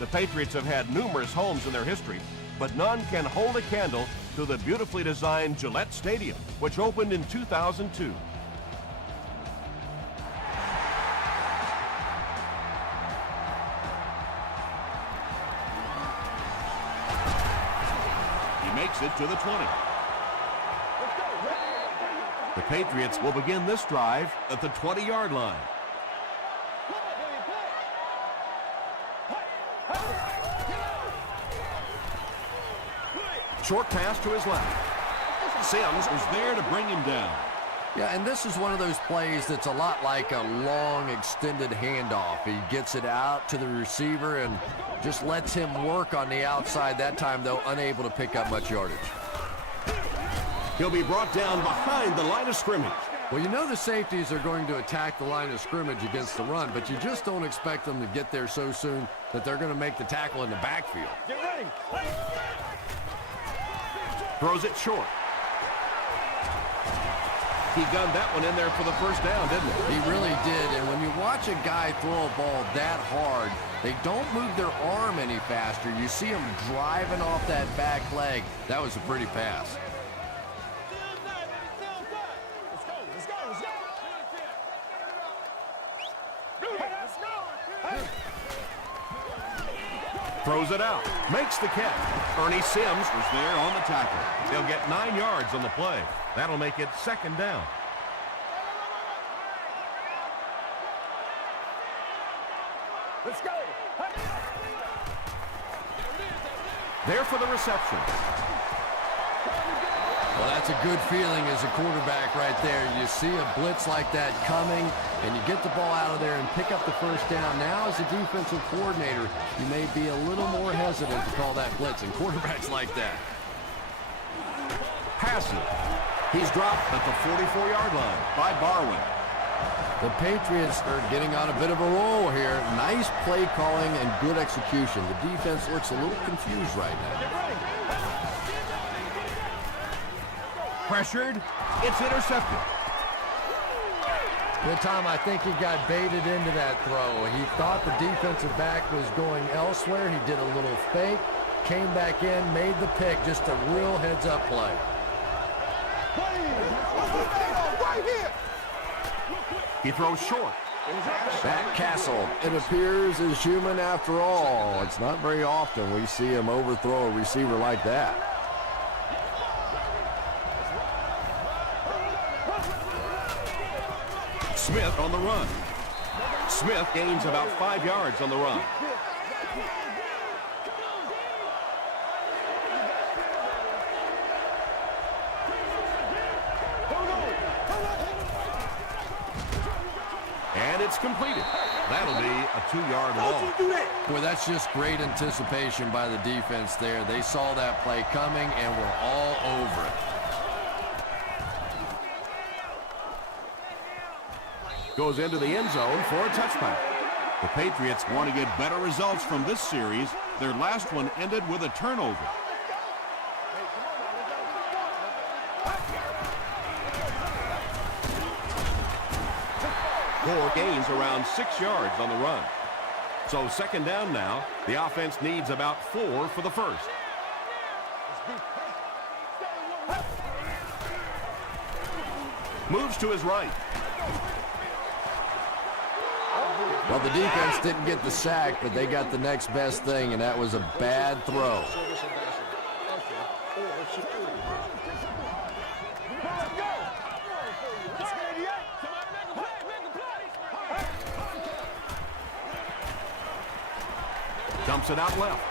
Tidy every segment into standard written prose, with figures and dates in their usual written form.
The Patriots have had numerous homes in their history, but none can hold a candle to the beautifully designed Gillette Stadium, which opened in 2002. He makes it to the 20. The Patriots will begin this drive at the 20-yard line. Short pass to his left. Sims is there to bring him down. Yeah, and this is one of those plays that's a lot like a long, extended handoff. He gets it out to the receiver and just lets him work on the outside. That time, though, unable to pick up much yardage. He'll be brought down behind the line of scrimmage. Well, you know the safeties are going to attack the line of scrimmage against the run, but you just don't expect them to get there so soon that they're going to make the tackle in the backfield. Get ready. Throws it short. He gunned that one in there for the first down, didn't he? He really did, and when you watch a guy throw a ball that hard, they don't move their arm any faster. You see him driving off that back leg. That was a pretty pass. Throws it out. Makes the catch. Ernie Sims was there on the tackle. They'll get 9 yards on the play. That'll make it second down. Let's go. There for the reception. Well, that's a good feeling as a quarterback right there. You see a blitz like that coming, and you get the ball out of there and pick up the first down. Now, as a defensive coordinator, you may be a little more hesitant to call that blitz, and quarterbacks like that. Passing. He's dropped at the 44-yard line by Barwin. The Patriots are getting on a bit of a roll here. Nice play calling and good execution. The defense looks a little confused right now. Pressured. It's intercepted. Good time. I think he got baited into that throw. He thought the defensive back was going elsewhere. He did a little fake, came back in, made the pick. Just a real heads-up play. Right here. He throws short. That Castle, it appears, is human after all. It's not very often we see him overthrow a receiver like that. Smith on the run. Smith gains about 5 yards on the run. And it's completed. That'll be a 2-yard loss. Boy, that's just great anticipation by the defense there. They saw that play coming and were all over it. Goes into the end zone for a touchback. The Patriots want to get better results from this series. Their last one ended with a turnover. Moore gains around 6 yards on the run. So second down now. The offense needs about 4 for the first. Moves to his right. Well, the defense didn't get the sack, but they got the next best thing, and that was a bad throw. Dumps it out left.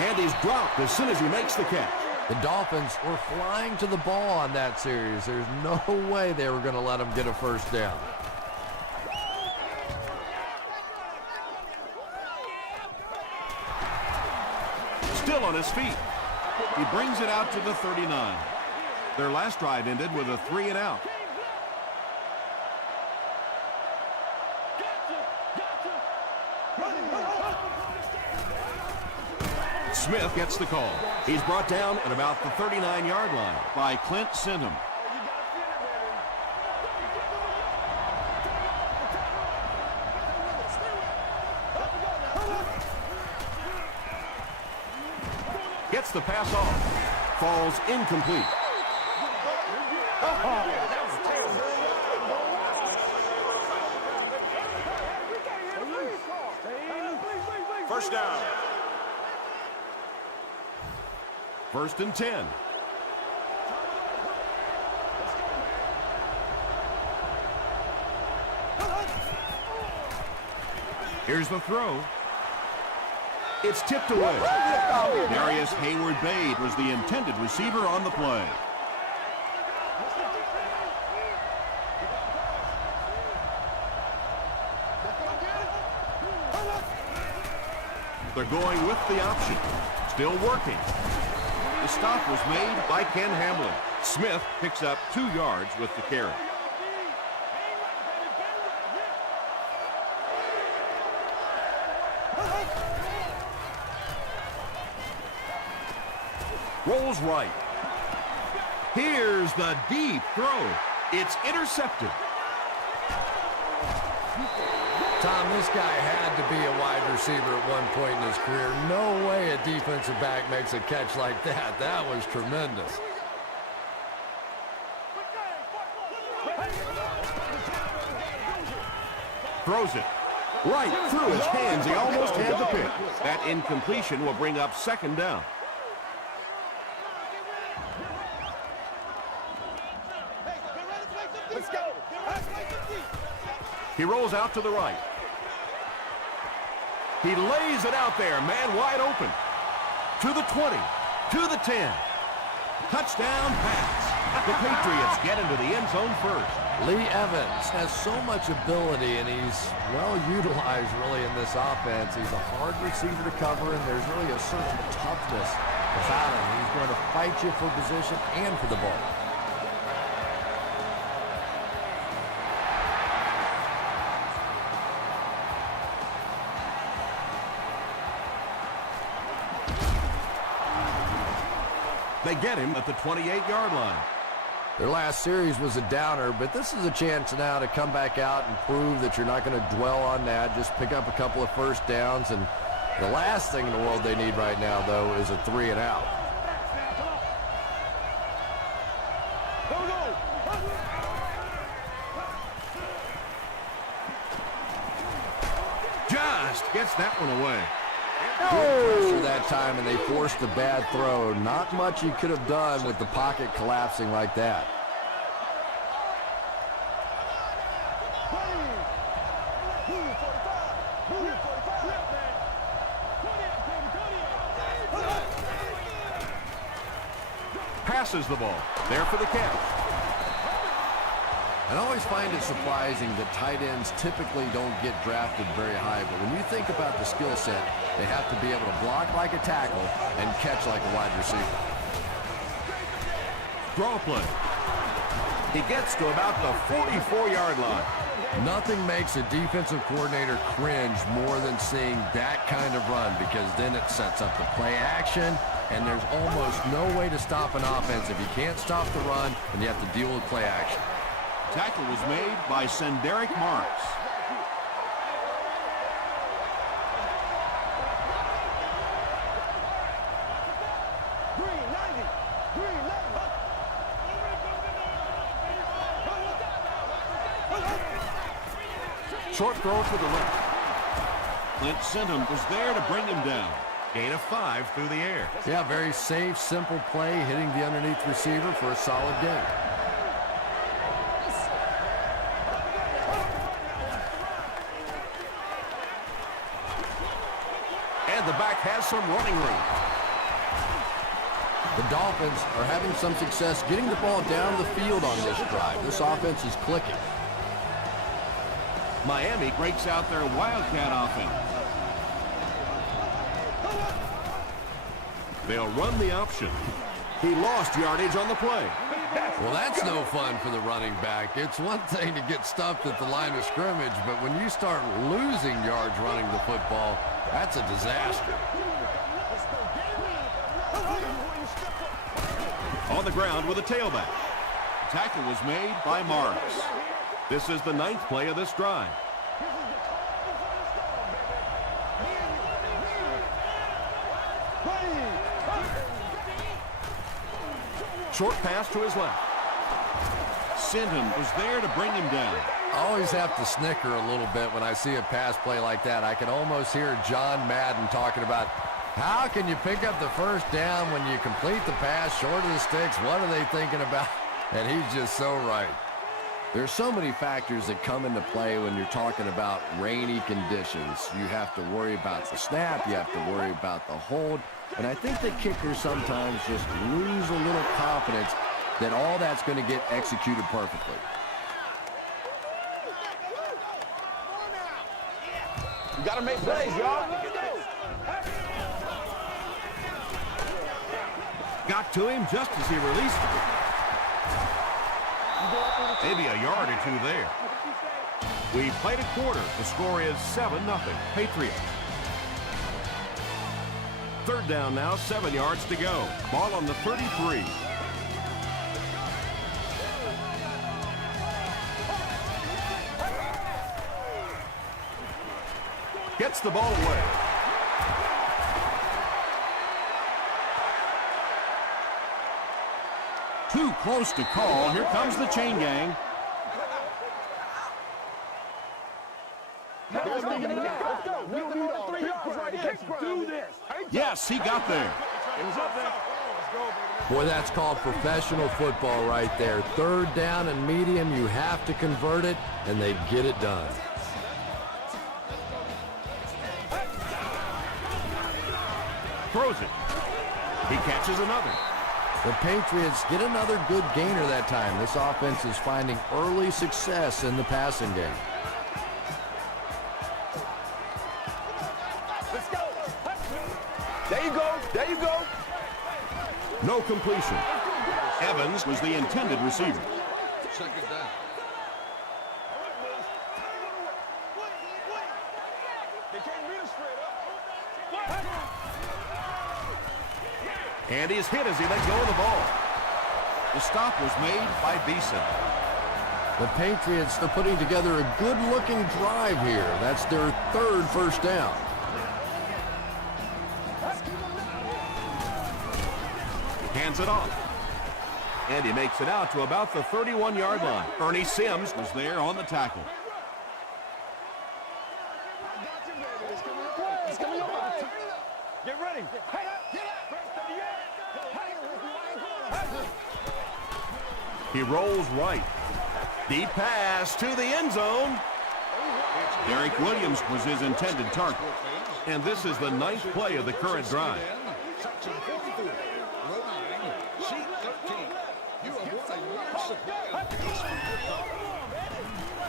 And he's dropped as soon as he makes the catch. The Dolphins were flying to the ball on that series. There's no way they were going to let them get a first down. Still on his feet. He brings it out to the 39. Their last drive ended with a 3-and-out. Smith gets the call. He's brought down at about the 39-yard line by Clint Singham. Gets the pass off. Falls incomplete. First down. 1st and 10. Here's the throw. It's tipped away. Darius Hayward-Bade was the intended receiver on the play. They're going with the option. Still working. The stop was made by Ken Hamlin. Smith picks up 2 yards with the carry. Rolls right. Here's the deep throw. It's intercepted. Tom, this guy had to be a wide receiver at one point in his career. No way a defensive back makes a catch like that. That was tremendous. Throws it right through his hands. He almost had the pick. That incompletion will bring up 2nd down. He rolls out to the right. He lays it out there, man wide open. To the 20, to the 10. Touchdown pass. The Patriots get into the end zone first. Lee Evans has so much ability, and he's well utilized really in this offense. He's a hard receiver to cover, and there's really a certain toughness about him. He's going to fight you for position and for the ball. They get him at the 28-yard line. Their last series was a downer, but this is a chance now to come back out and prove that you're not going to dwell on that. Just pick up a couple of first downs, and the last thing in the world they need right now, though, is a 3 and out. Just gets that one away. Good pressure that time, and they forced a bad throw. Not much he could have done with the pocket collapsing like that. Passes the ball. There for the catch. I always find it surprising that tight ends typically don't get drafted very high, but when you think about the skill set, they have to be able to block like a tackle and catch like a wide receiver. Draw play. He gets to about the 44-yard line. Nothing makes a defensive coordinator cringe more than seeing that kind of run, because then it sets up the play action, and there's almost no way to stop an offense if you can't stop the run and you have to deal with play action. Tackle was made by Senderick Marks. Short throw to the left. Clint Sentum was there to bring him down. Gain of 5 through the air. Yeah, very safe, simple play, hitting the underneath receiver for a solid gain. And the back has some running room. The Dolphins are having some success getting the ball down the field on this drive. This offense is clicking. Miami breaks out their Wildcat offense. They'll run the option. He lost yardage on the play. Well, that's no fun for the running back. It's one thing to get stuffed at the line of scrimmage, but when you start losing yards running the football, that's a disaster. On the ground with a tailback. Tackle was made by Marks. This is the 9th play of this drive. Short pass to his left. Sinton was there to bring him down. I always have to snicker a little bit when I see a pass play like that. I can almost hear John Madden talking about how can you pick up the first down when you complete the pass short of the sticks? What are they thinking about? And he's just so right. There's so many factors that come into play when you're talking about rainy conditions. You have to worry about the snap. You have to worry about the hold. And I think the kickers sometimes just lose a little confidence that all that's going to get executed perfectly. You got to make plays, y'all. Got to him just as he released it. Maybe a yard or two there. We played a quarter. The score is 7-0, Patriots. Third down now, 7 yards to go. Ball on the 33. Gets the ball away. Too close to call. Here comes the chain gang. Yes, he got there. Boy, that's called professional football right there. Third down and medium, you have to convert it, and they get it done. Throws it. He catches another. The Patriots get another good gainer that time. This offense is finding early success in the passing game. Let's go. There you go. There you go. No completion. Evans was the intended receiver. Second down. And he's hit as he let go of the ball. The stop was made by Beeson. The Patriots are putting together a good-looking drive here. That's their third first down. Hands it off. And he makes it out to about the 31-yard line. Ernie Sims was there on the tackle. Get ready. He rolls right. Deep pass to the end zone. Derek Williams was his intended target. And this is the 9th play of the current drive. Section 44, row 9, sheet 13. You have won a large supply of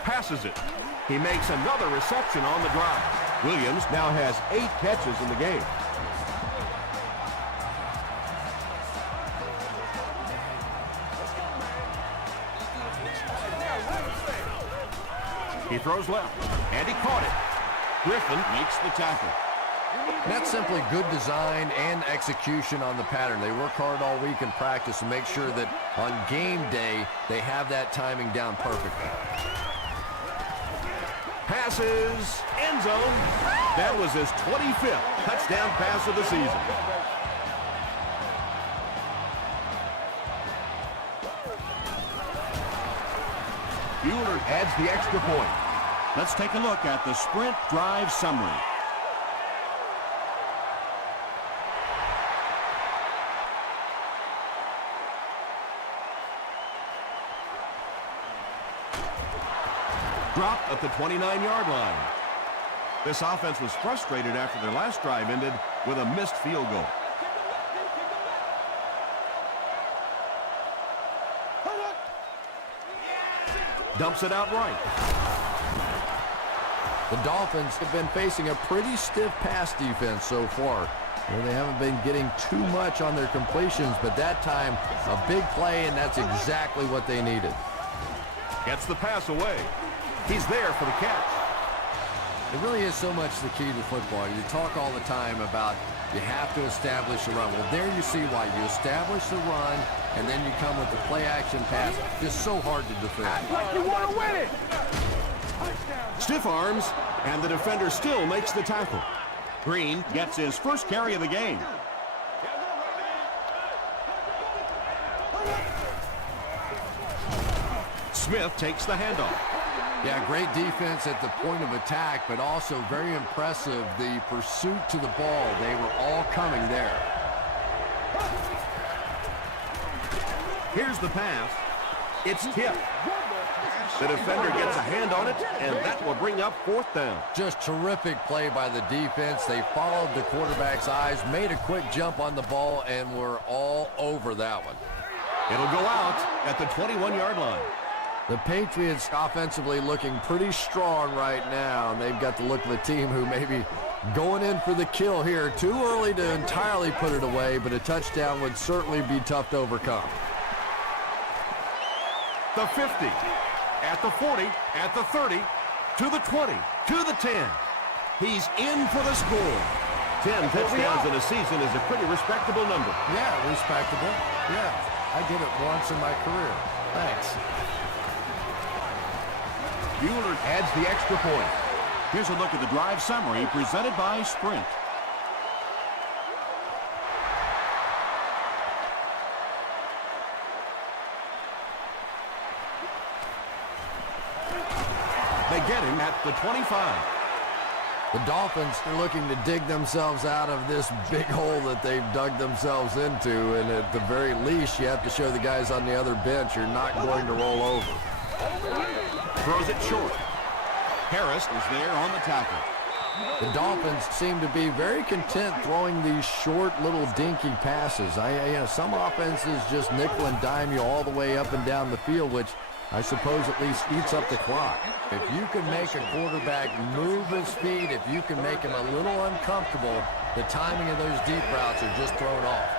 Passes it. He makes another reception on the drive. Williams now has 8 catches in the game. He throws left, and he caught it. Griffin makes the tackle. That's simply good design and execution on the pattern. They work hard all week in practice to make sure that on game day they have that timing down perfectly. Passes, end zone. That was his 25th touchdown pass of the season. Bueller adds the extra point. Let's take a look at the sprint drive summary. Dropped at the 29-yard line. This offense was frustrated after their last drive ended with a missed field goal. Dumps it out right. The Dolphins have been facing a pretty stiff pass defense so far. Well, they haven't been getting too much on their completions, but that time, a big play, and that's exactly what they needed. Gets the pass away. He's there for the catch. It really is so much the key to football. You talk all the time about you have to establish a run. Well, there you see why. You establish the run, and then you come with the play-action pass. It's so hard to defend. Like you want to win it. Stiff arms, and the defender still makes the tackle. Green gets his first carry of the game. Smith takes the handoff. Yeah, great defense at the point of attack, but also very impressive the pursuit to the ball. They were all coming there. Here's the pass. It's tipped. The defender gets a hand on it, and that will bring up 4th down. Just terrific play by the defense. They followed the quarterback's eyes, made a quick jump on the ball, and were all over that one. It'll go out at the 21-yard line. The Patriots offensively looking pretty strong right now, and they've got the look of a team who may be going in for the kill here. Too early to entirely put it away, but a touchdown would certainly be tough to overcome. The 50, at the 40, at the 30, to the 20, to the 10. He's in for the score. 10 touchdowns in a season is a pretty respectable number. Yeah, respectable. Yeah, I did it once in my career. Thanks. Bueller adds the extra point. Here's a look at the drive summary presented by Sprint. They get him at the 25. The Dolphins are looking to dig themselves out of this big hole that they've dug themselves into, and at the very least, you have to show the guys on the other bench you're not going to roll over. Throws it short. Harris is there on the tackle. The Dolphins seem to be very content throwing these short little dinky passes. Some offenses just nickel and dime you all the way up and down the field, which I suppose at least eats up the clock. If you can make a quarterback move his feet, if you can make him a little uncomfortable, the timing of those deep routes are just thrown off.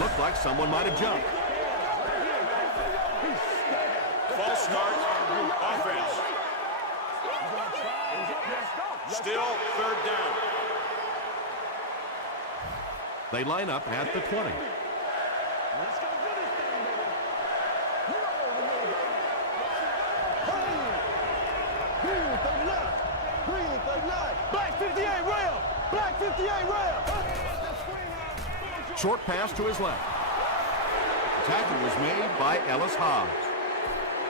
Looked like someone might have jumped. False start, offense. Still 3rd down. They line up at the 20. Black 58 rail! Black 58 rail! Short pass to his left. Tackle was made by Ellis Hobbs.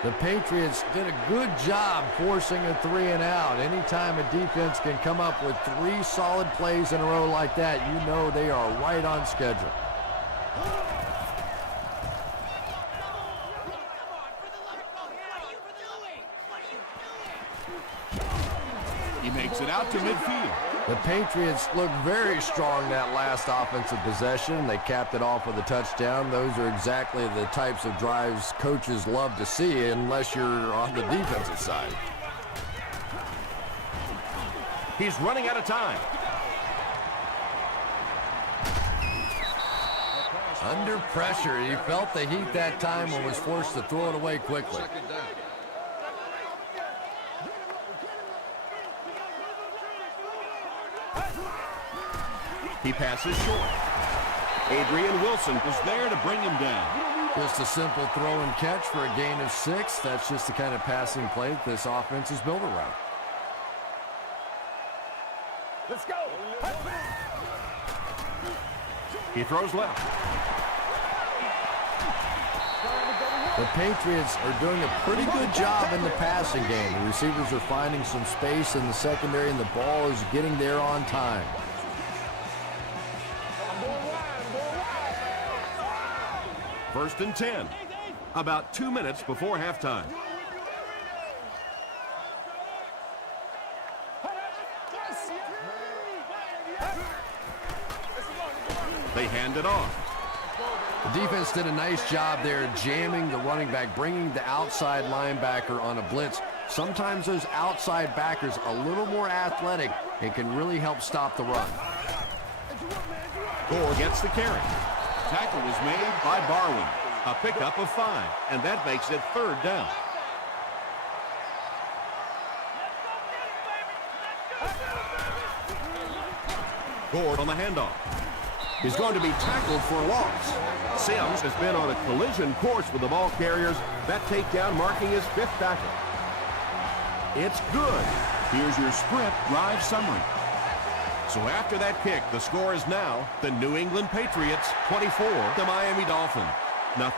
The Patriots did a good job forcing a 3 and out. Anytime a defense can come up with 3 solid plays in a row like that, you know they are right on schedule. He makes it out to midfield. The Patriots looked very strong that last offensive possession. They capped it off with a touchdown. Those are exactly the types of drives coaches love to see unless you're on the defensive side. He's running out of time. Under pressure, he felt the heat that time and was forced to throw it away quickly. He passes short. Adrian Wilson is there to bring him down. Just a simple throw and catch for a gain of 6. That's just the kind of passing play that this offense is built around. Let's go! He throws left. The Patriots are doing a pretty good job in the passing game. The receivers are finding some space in the secondary, and the ball is getting there on time. First and 10. About 2 minutes before halftime. They hand it off. The defense did a nice job there jamming the running back, bringing the outside linebacker on a blitz. Sometimes those outside backers a little more athletic and can really help stop the run. Gore gets the carry. Tackle was made by Barwin. A pickup of 5, and that makes it 3rd down. Gore on the handoff. He's going to be tackled for a loss. Sims has been on a collision course with the ball carriers. That takedown marking his 5th tackle. It's good. Here's your Sprint drive summary. So after that kick, the score is now the New England Patriots 24, the Miami Dolphins 0.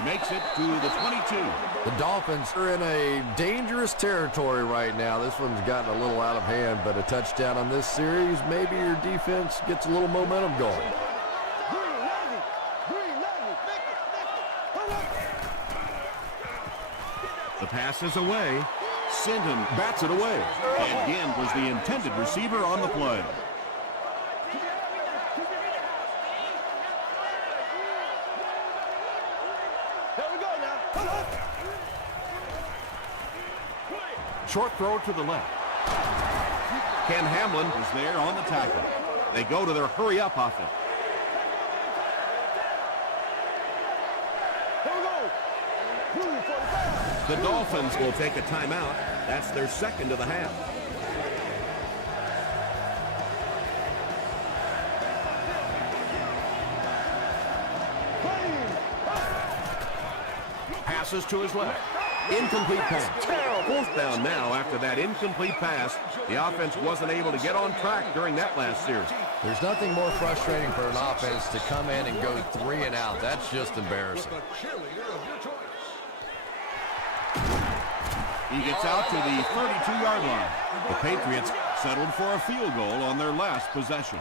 He makes it to the 22. The Dolphins are in a dangerous territory right now. This one's gotten a little out of hand, but a touchdown on this series, maybe your defense gets a little momentum going. The pass is away. Sinton bats it away. And again was the intended receiver on the play. Short throw to the left. Ken Hamlin is there on the tackle. They go to their hurry-up offense. The Dolphins will take a timeout. That's their second of the half. Passes to his left. Incomplete pass. Fourth down now after that incomplete pass. The offense wasn't able to get on track during that last series. There's nothing more frustrating for an offense to come in and go 3 and out. That's just embarrassing. He gets out to the 32-yard line. The Patriots settled for a field goal on their last possession.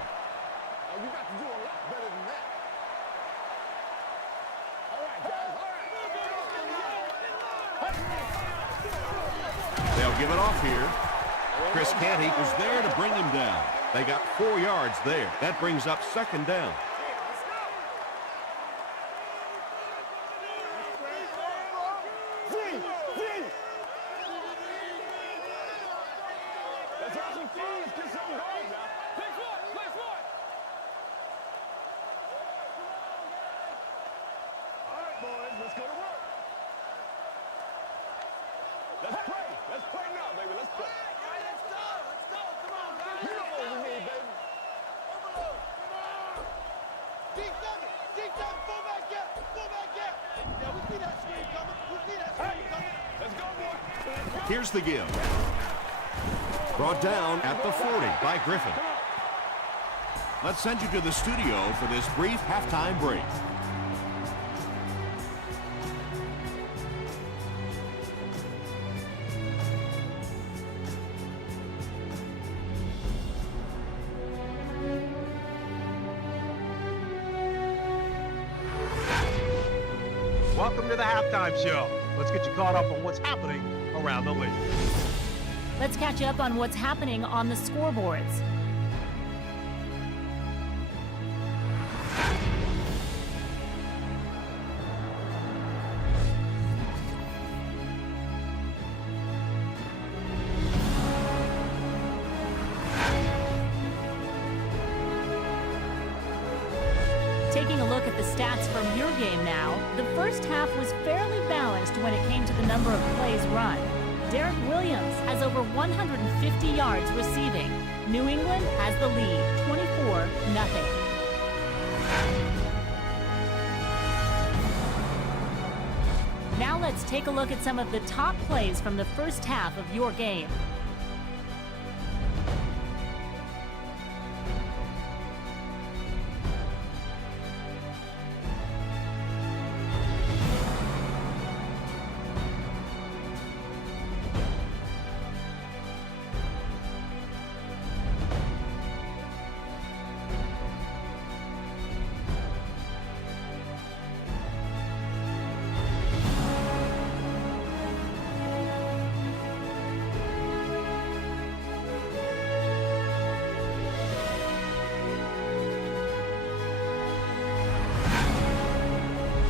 They'll give it off here. Chris Canty was there to bring him down. They got 4 yards there. That brings up second down. Let's play now, baby. Let's play. All right, let's go. Come on, guys. You know what we need, baby. Overload. Come on. D7, full back gap. Yeah, we see that screen coming. Let's go, boy. Here's the give. Brought down at the 40 by Griffin. Let's send you to the studio for this brief halftime break. Welcome to the halftime show. Let's get you caught up on what's happening around the league. Let's catch up on what's happening on the scoreboards. Taking a look at the stats from your game now, the first half was fairly balanced when it came to the number of plays run. Derek Williams has over 150 yards receiving. New England has the lead, 24-0. Now let's take a look at some of the top plays from the first half of your game.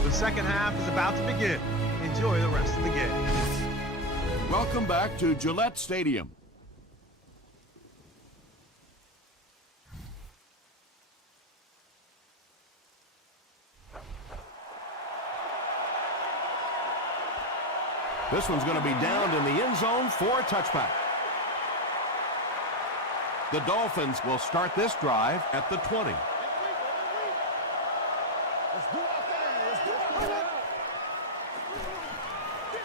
The second half is about to begin. Enjoy the rest of the game. Welcome back to Gillette Stadium. This one's going to be downed in the end zone for a touchback. The Dolphins will start this drive at the 20.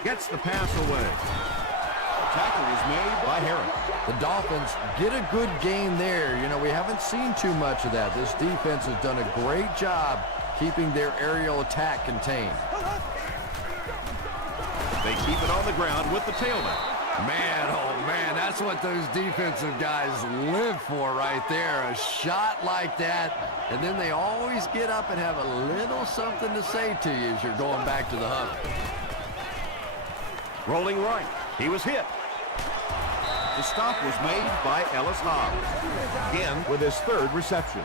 Gets the pass away. The tackle is made by Harris. The Dolphins get a good gain there. You know, we haven't seen too much of that. This defense has done a great job keeping their aerial attack contained. it on the ground with the tailback. Man, oh man, that's what those defensive guys live for right there. A shot like that, and then they always get up and have a little something to say to you as you're going back to the huddle. Rolling right. He was hit. The stop was made by Ellis Hobbs. Again with his third reception.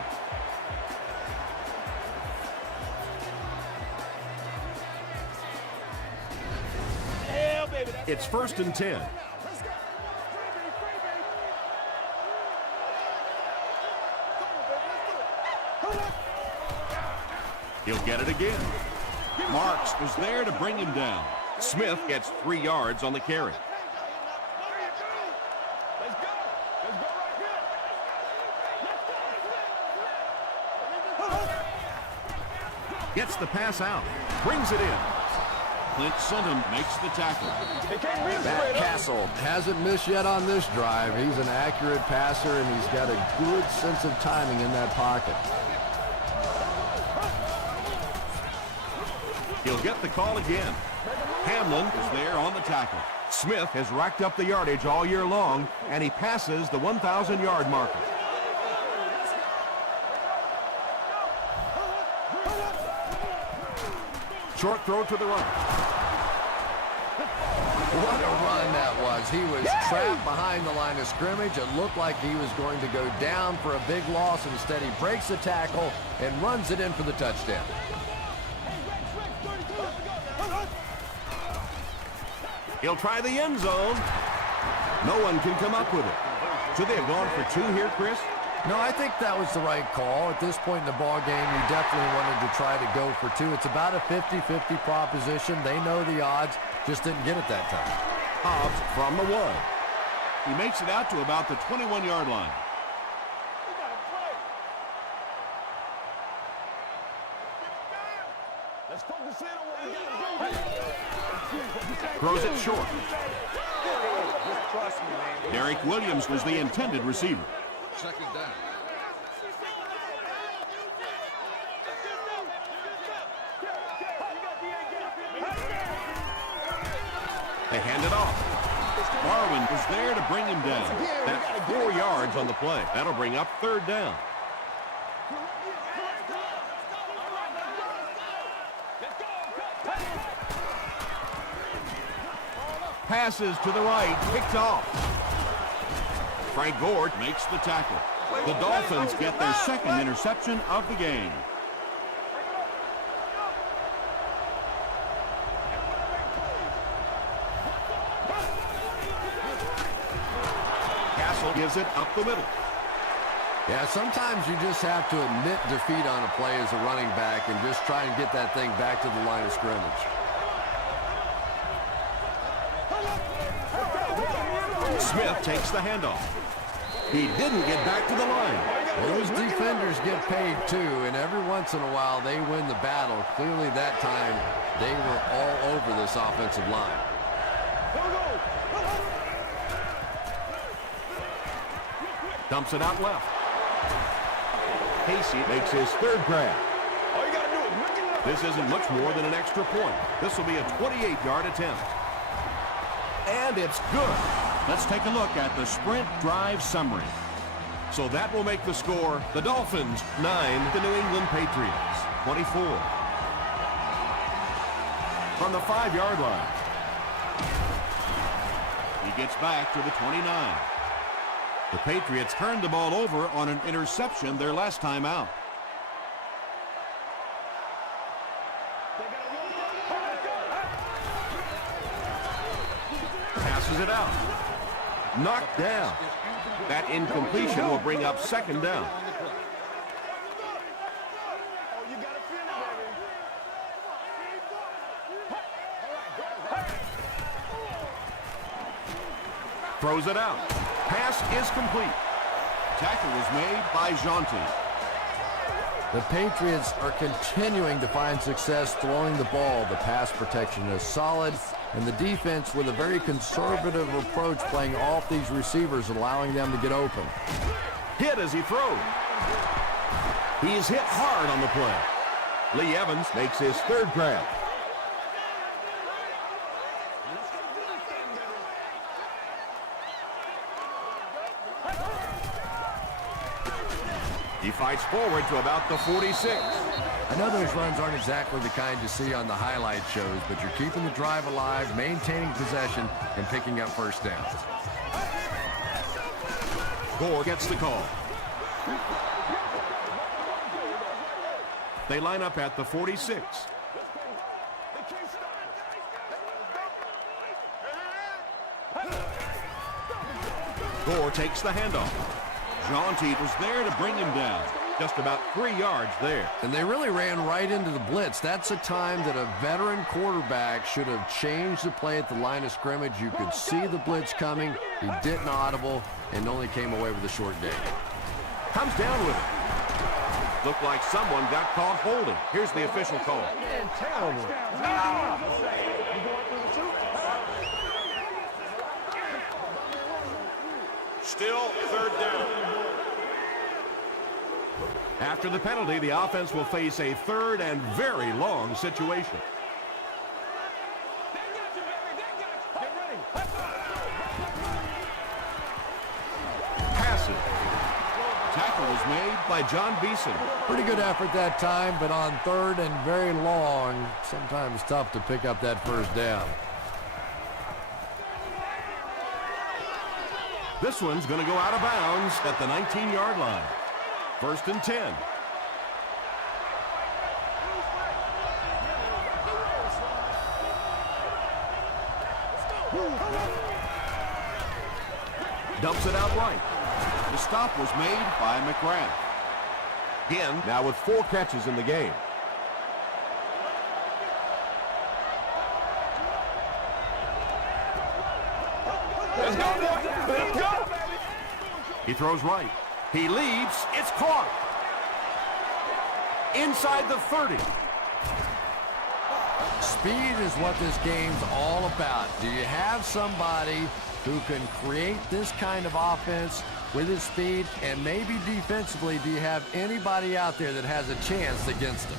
It's 1st and 10. He'll get it again. Marks was there to bring him down. Smith gets 3 yards on the carry. Gets the pass out. Brings it in. Clint Sinton makes the tackle. Matt Castle hasn't missed yet on this drive. He's an accurate passer, and he's got a good sense of timing in that pocket. He'll get the call again. Hamlin is there on the tackle. Smith has racked up the yardage all year long, and he passes the 1,000-yard marker. Short throw to the right. What a run that was. He was trapped behind the line of scrimmage. It looked like he was going to go down for a big loss. Instead, he breaks the tackle and runs it in for the touchdown. He'll try the end zone. No one can come up with it. Should they have gone for 2 here, Chris? No, I think that was the right call. At this point in the ball game, you definitely wanted to try to go for 2. It's about a 50-50 proposition. They know the odds, just didn't get it that time. Hobbs from the 1. He makes it out to about the 21-yard line. Throws it short. Derek Williams was the intended receiver. 2nd down. They hand it off. Marwin was there to bring him down. That's 4 yards on the play. That'll bring up 3rd down. Passes to the right, picked off. Frank Gore makes the tackle. The Dolphins get their 2nd interception of the game. Castle gives it up the middle. Yeah, sometimes you just have to admit defeat on a play as a running back and just try and get that thing back to the line of scrimmage. Smith takes the handoff. He didn't get back to the line. Those defenders get paid too, and every once in a while they win the battle. Clearly that time they were all over this offensive line. Dumps it out left. Casey makes his 3rd grab. This isn't much more than an extra point. This will be a 28-yard attempt. And it's good. Let's take a look at the sprint drive summary. So that will make the score the Dolphins 9, the New England Patriots 24. From the 5-yard line. He gets back to the 29. The Patriots turned the ball over on an interception their last time out. Passes it out. Knocked down. That incompletion will bring up 2nd down. Throws it out. Pass is complete. Tackle was made by Jonty. The Patriots are continuing to find success throwing the ball. The pass protection is solid, and the defense with a very conservative approach playing off these receivers, allowing them to get open. Hit as he throws. He's hit hard on the play. Lee Evans makes his 3rd grab. He fights forward to about the 46. I know those runs aren't exactly the kind you see on the highlight shows, but you're keeping the drive alive, maintaining possession, and picking up first downs. Gore gets the call. They line up at the 46. Gore takes the handoff. Jaunty was there to bring him down. Just about 3 yards there. And they really ran right into the blitz. That's a time that a veteran quarterback should have changed the play at the line of scrimmage. You could see the blitz coming. He didn't audible and only came away with a short gain. Comes down with it. Looked like someone got caught holding. Here's the official call. Still third down. After the penalty, the offense will face a third and very long situation. Passes. Tackle was made by John Beeson. Pretty good effort that time, but on third and very long, sometimes tough to pick up that first down. This one's going to go out of bounds at the 19-yard line. 1st and 10. Dumps it out right. The stop was made by McGrath. Again, now with 4 catches in the game. Let's go, boy. Let's go, baby. He throws right. He leaps. It's caught. Inside the 30. Speed is what this game's all about. Do you have somebody who can create this kind of offense with his speed? And maybe defensively, do you have anybody out there that has a chance against him?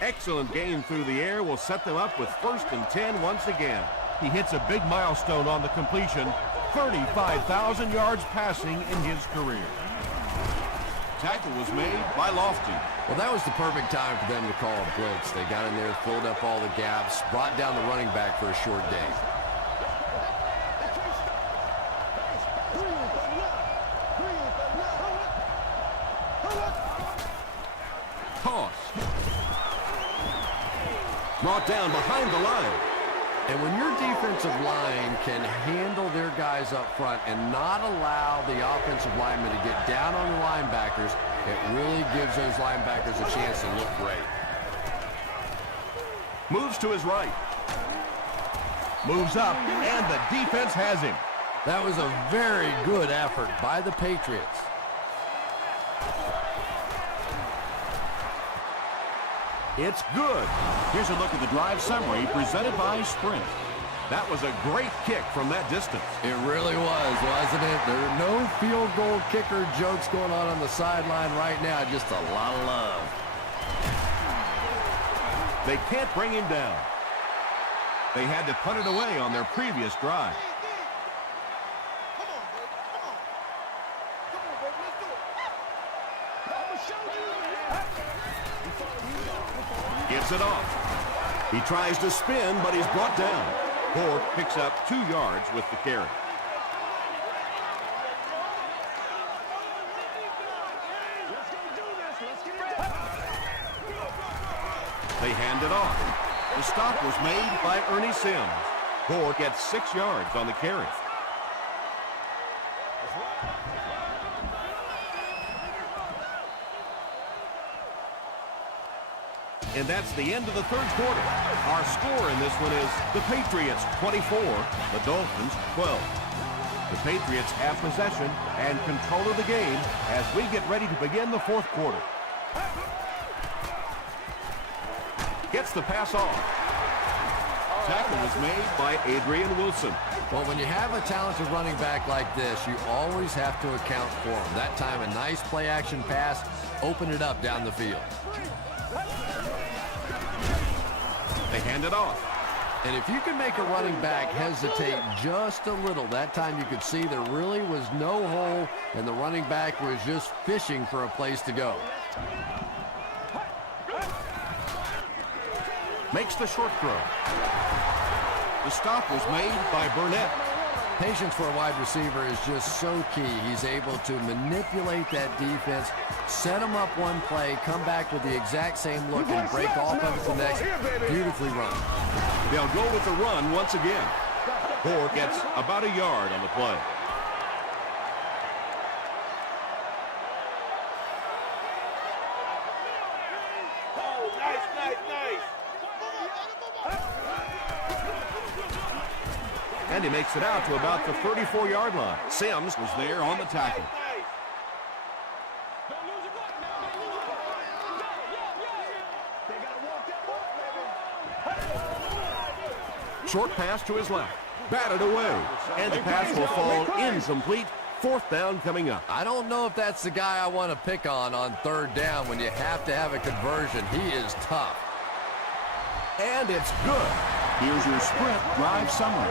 Excellent game through the air will set them up with 1st and 10 once again. He hits a big milestone on the completion. 35,000 yards passing in his career. Tackle was made by Lofty. Well, that was the perfect time for them to call a blitz. They got in there, filled up all the gaps, brought down the running back for a short gain. Toss. Brought down behind the line. And when your defensive line can handle their guys up front and not allow the offensive linemen to get down on the linebackers, it really gives those linebackers a chance to look great. Moves to his right. Moves up, and the defense has him. That was a very good effort by the Patriots. It's good. Here's a look at the drive summary presented by Sprint. That was a great kick from that distance. It really was, wasn't it? There are no field goal kicker jokes going on the sideline right now. Just a lot of love. They can't bring him down. They had to punt it away on their previous drive. Gives it off. He tries to spin, but he's brought down. Ford picks up 2 yards with the carry. They hand it off. The stop was made by Ernie Sims. Ford gets 6 yards on the carry. And that's the end of the third quarter. Our score in this one is the Patriots 24, the Dolphins 12. The Patriots have possession and control of the game as we get ready to begin the fourth quarter. Gets the pass off. Tackle was made by Adrian Wilson. Well, when you have a talented running back like this, you always have to account for him. That time, a nice play-action pass opened it up down the field. They hand it off. And if you can make a running back hesitate just a little, that time you could see there really was no hole, and the running back was just fishing for a place to go. Makes the short throw. The stop was made by Burnett. Patience for a wide receiver is just so key. He's able to manipulate that defense, set them up one play, come back with the exact same look, and break off of the next. Beautifully run. They'll go with the run once again. Gore gets about a yard on the play. Oh, nice, nice, nice. And he makes it out to about the 34-yard line. Sims was there on the tackle. Short pass to his left. Batted away. And the pass will fall incomplete. Fourth down coming up. I don't know if that's the guy I want to pick on third down when you have to have a conversion. He is tough. And it's good. Here's your sprint drive summary.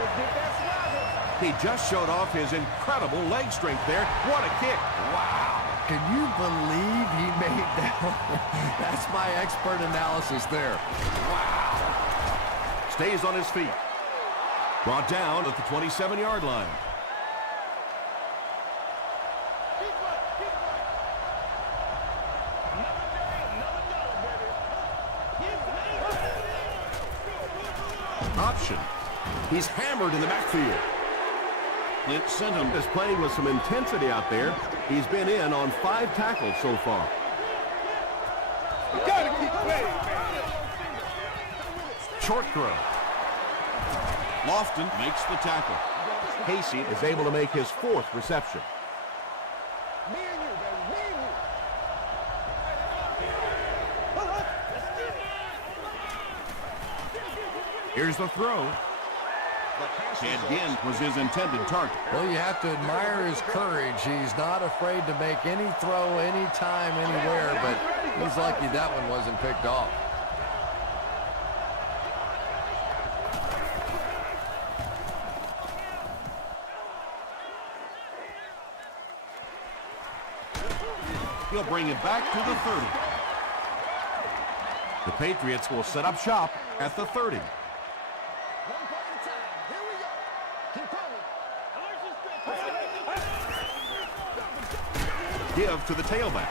He just showed off his incredible leg strength there. What a kick. Wow. Can you believe he made that? That's my expert analysis there. Wow. Stays on his feet. Brought down at the 27-yard line. Option. He's hammered in the backfield. Clint Sentum is playing with some intensity out there. He's been in on 5 tackles so far. You gotta keep playing, man. Short throw. Lofton makes the tackle. Casey is able to make his 4th reception. Me and you, baby. Me and you. Here's the throw. And again was his intended target. Well, you have to admire his courage. He's not afraid to make any throw, anytime, anywhere, but he's lucky that one wasn't picked off. He'll bring it back to the 30. The Patriots will set up shop at the 30. One play at a time. Here we go. Keep coming. Give to the tailback.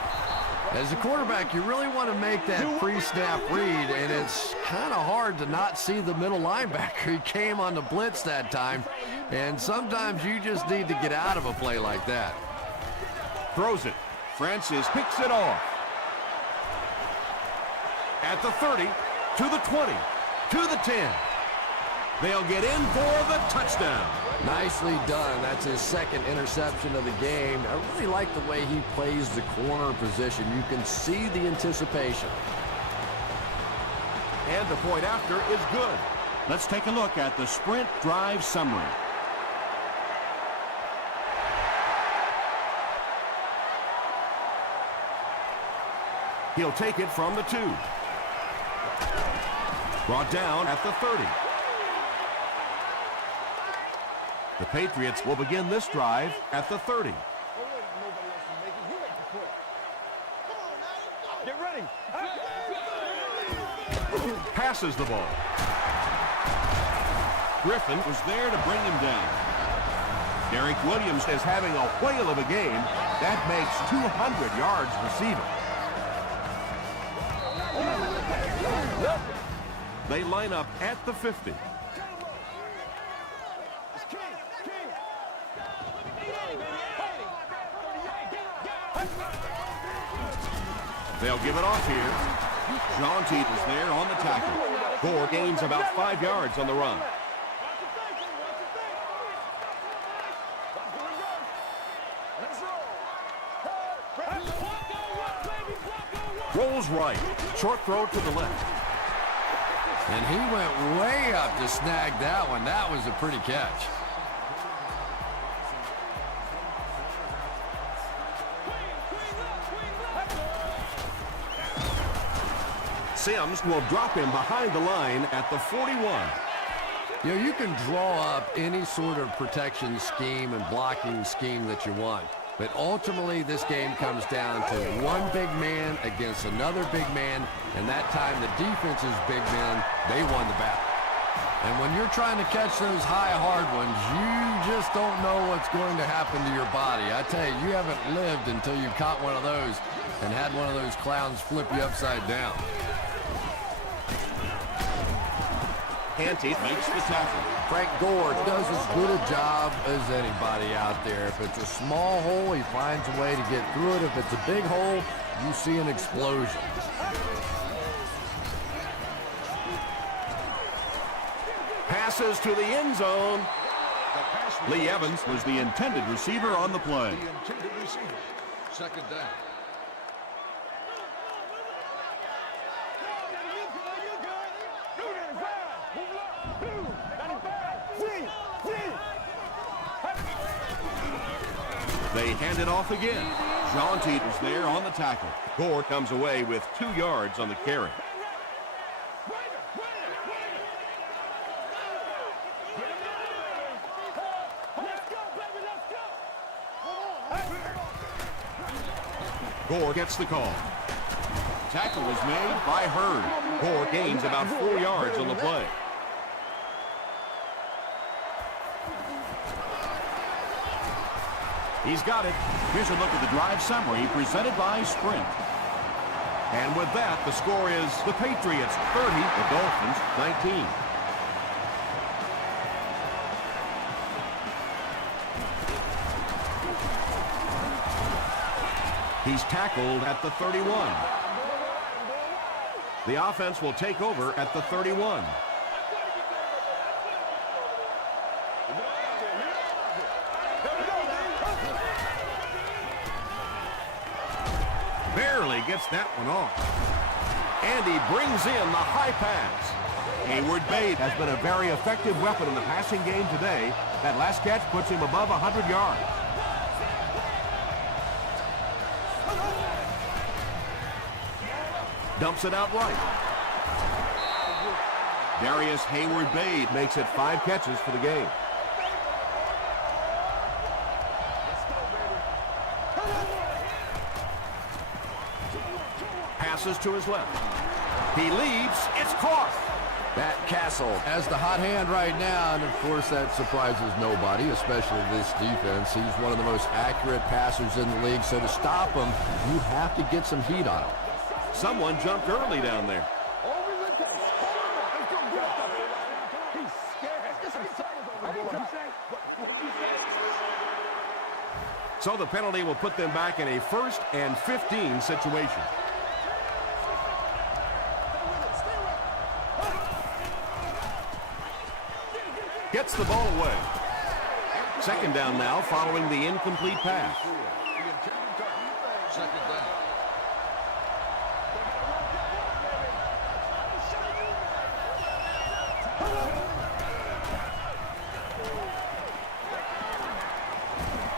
As a quarterback, you really want to make that pre-snap read, and it's kind of hard to not see the middle linebacker. He came on the blitz that time, and sometimes you just need to get out of a play like that. Throws it. Francis picks it off. At the 30, to the 20, to the 10. They'll get in for the touchdown. Nicely done. That's his 2nd interception of the game. I really like the way he plays the corner position. You can see the anticipation. And the point after is good. Let's take a look at the sprint drive summary. He'll take it from the 2. Brought down at the 30. The Patriots will begin this drive at the 30. Nobody else is making. You make the play. Come on, now. Get ready. Passes the ball. Griffin was there to bring him down. Derek Williams is having a whale of a game. That makes 200 yards receiving. They line up at the 50. They'll give it off here. John Teat is there on the tackle. Gore gains about 5 yards on the run. Rolls right. Short throw to the left. And he went way up to snag that one. That was a pretty catch. Sims will drop him behind the line at the 41. You know, you can draw up any sort of protection scheme and blocking scheme that you want. But ultimately, this game comes down to one big man against another big man. And that time, the defense's big men, they won the battle. And when you're trying to catch those high, hard ones, you just don't know what's going to happen to your body. I tell you, you haven't lived until you caught one of those and had one of those clowns flip you upside down. Canty makes the tackle. Frank Gore does as good a job as anybody out there. If it's a small hole, he finds a way to get through it. If it's a big hole, you see an explosion. Passes to the end zone. Lee Evans was the intended receiver on the play. The intended receiver. Second down. They hand it off again. Jaunty is there on the tackle. Gore comes away with 2 yards on the carry. Gore gets the call. Tackle was made by Hurd. Gore gains about 4 yards on the play. He's got it. Here's a look at the drive summary presented by Sprint. And with that, the score is the Patriots 30, the Dolphins 19. He's tackled at the 31. The offense will take over at the 31. Barely gets that one off. And he brings in the high pass. Hayward Bate has been a very effective weapon in the passing game today. That last catch puts him above 100 yards. Dumps it out right. Darius Hayward-Bate makes it 5 catches for the game. Passes to his left. He leaps. It's caught. Matt Castle has the hot hand right now, and of course that surprises nobody, especially this defense. He's one of the most accurate passers in the league, so to stop him, you have to get some heat on him. Someone jumped early down there. So the penalty will put them back in a 1st and 15 situation. Gets the ball away. Second down now following the incomplete pass. Second down.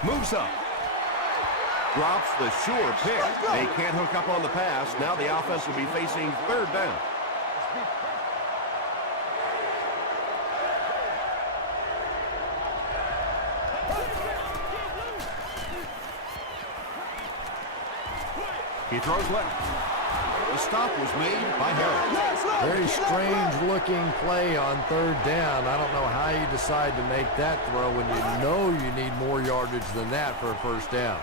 Moves up. Drops the sure pick. They can't hook up on the pass. Now the offense will be facing 3rd down. He throws left. The stop was made by Harris. Very strange looking play on 3rd down. I don't know how you decide to make that throw when you know you need more yardage than that for a 1st down.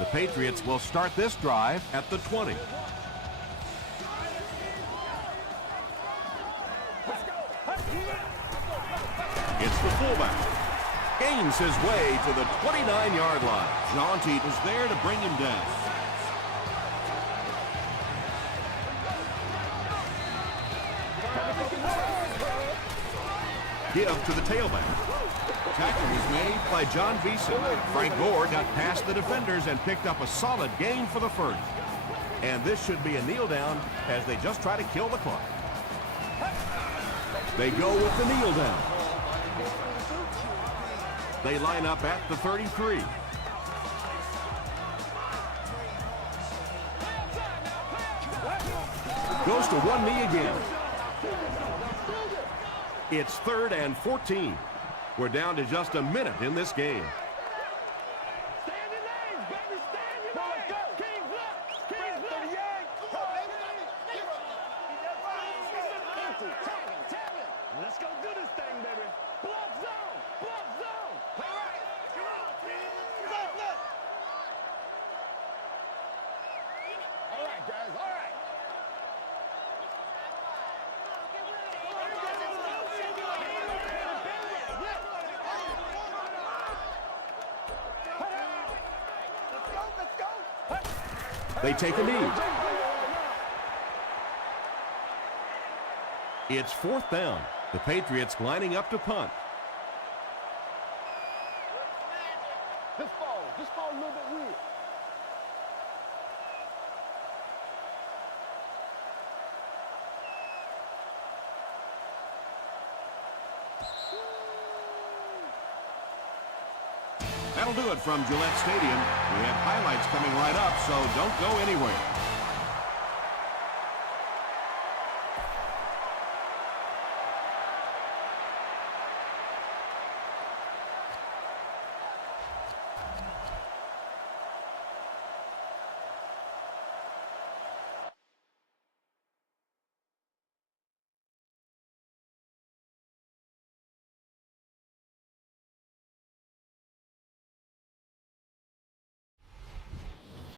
The Patriots will start this drive at the 20. It's the fullback. Gains his way to the 29-yard line. Jaunty is there to bring him down. Give to the tailback. Tackle was made by John Beeson. Frank Gore got past the defenders and picked up a solid gain for the 1st. And this should be a kneel down as they just try to kill the clock. They go with the kneel down. They line up at the 33. Goes to one knee again. It's 3rd and 14. We're down to just a minute in this game. Let's go do this thing, baby. Block zone. Block zone. Play right. Come on, team. Look. All right, guys. All right. Let's go. They take a knee. It's 4th down. The Patriots lining up to punt. This ball a little bit weird. That'll do it from Gillette Stadium. We have highlights coming right up, so don't go anywhere.